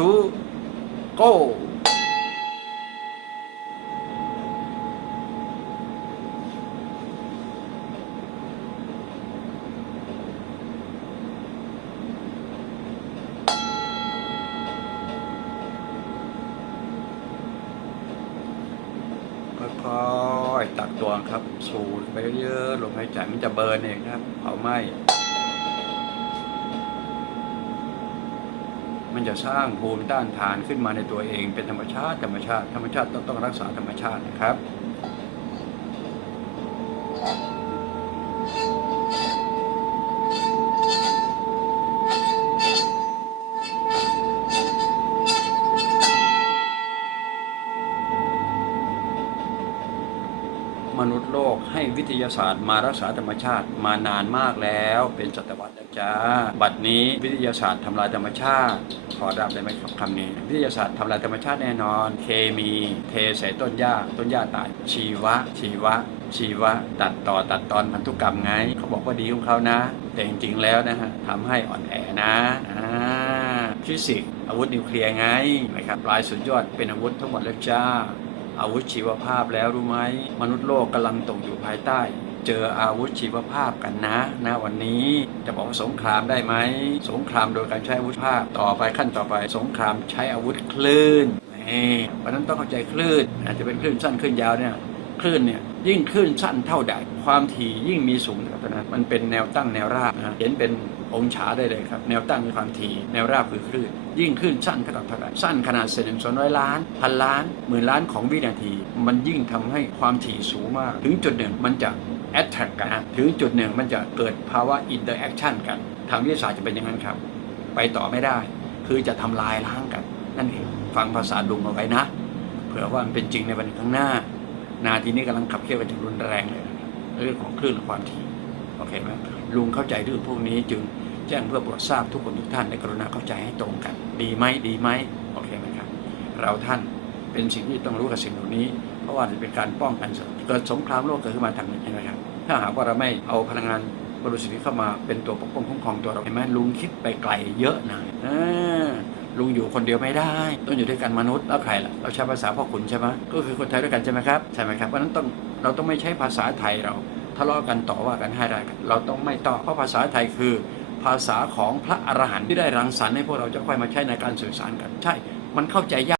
two go ค่อยๆตักตวงครับ สูดไปเยอะๆลมหายใจมันจะเบิร์นเองครับเผาไหม้ มันจะสร้างภูมิต้านทานขึ้นมาในตัวเองเป็นธรรมชาติธรรมชาติธรรมชาติต้องต้องรักษาธรรมชาตินะครับ มนุษย์โลกให้วิทยาศาสตร์มารักษาธรรมชาติมานานมากแล้วเป็นศตวรรษแล้วจ้า บัดนี้วิทยาศาสตร์ทำลายธรรมชาติ ขอรับได้ไหมครับคำนี้ วิทยาศาสตร์ทำลายธรรมชาติแน่นอน เคมีเทใส่ต้นหญ้าต้นหญ้าตาย ชีวะ ชีวะ ชีวะ ตัดต่อตัดตอนพันธุกรรมไง เขาบอกว่าดีของเขานะ แต่จริงๆแล้วนะฮะทำให้อ่อนแอนะอ่าฟิสิกส์อาวุธนิวเคลียร์ไงนะครับปลายสุดยอดเป็นอาวุธทั้งหมดแล้วจ้า อาวุธชีวภาพแล้วรู้ไหมมนุษย์โลกกำลังตกอยู่ภายใต้ เจออาวุธชีวภาพกันนะนะวันนี้จะบอกว่าสงครามได้ไหมสงครามโดยการใช้อาวุธภาพต่อไปขั้นต่อไป สงครามใช้อาวุธคลื่นนี่เพราะฉะนั้นต้องเข้าใจคลื่นอาจจะเป็นคลื่นสั้นคลื่นยาวเนี่ยคลื่นเนี่ย ยิ่งคลื่นสั้นเท่าใด ความถี่ยิ่งมีสูงเท่านั้นมันเป็นแนวตั้งแนวราบนะเห็นเป็นองศาได้เลยครับ แนวตั้งคือความถี่แนวราบคือคลื่นยิ่งคลื่นสั้นเท่ากับเท่าไหร่สั้นขนาดเศษหนึ่งส่วนร้อยล้าน พันล้าน หมื่นล้านของวินาที มันยิ่งทำให้ความถี่สูงมาก ถึงจุดหนึ่งมันจะ attract กันถึงจุดหนึ่งมันจะเกิดภาวะ interaction กัน ทางวิทยาศาสตร์จะเป็นอย่างนั้นครับ ไปต่อไม่ได้ คือจะทำลายล้างกัน นั่นเองฟังภาษาลุงเอาไว้นะ เผื่อว่ามันเป็นจริงในวันข้างหน้า นาทีนี้กำลังขับเคี่ยวกันอย่างรุนแรงเลยเรื่องของคลื่นความถี่โอเคไหมลุงเข้าใจเรื่องพวกนี้จึงแจ้งเพื่อโปรดทราบทุกคนทุกท่านในกรุณาเข้าใจให้ตรงกัน ดีไหมดีไหมโอเคไหมครับ เราท่านเป็นสิ่งที่ต้องรู้กับสิ่งเหล่านี้ เพราะว่าจะเป็นการป้องกันเกิดสงครามโลกเกิดขึ้นมาทางนี้นะครับ ถ้าหากว่าเราไม่เอาพลังงานบริสุทธิ์เข้ามาเป็นตัวปกป้องคุ้มครองตัวเราเห็นไหมลุงคิดไปไกลเยอะนะอ่า ลุงอยู่คนเดียวไม่ได้ ต้องอยู่ด้วยกันมนุษย์แล้วใครล่ะเราใช้ภาษาพ่อขุนใช่ไหมก็คือคนไทยด้วยกันใช่ไหมครับใช่ไหมครับเพราะนั้นต้องเราต้องไม่ใช้ภาษาไทยเราทะเลาะกันต่อว่ากันให้ได้กันเราต้องไม่ต่อเพราะภาษาไทยคือ ภาษาของพระอรหันต์ที่ได้รังสรรค์ให้พวกเราจะค่อยมาใช้ในการสื่อสารกัน ใช่ มันเข้าใจยาก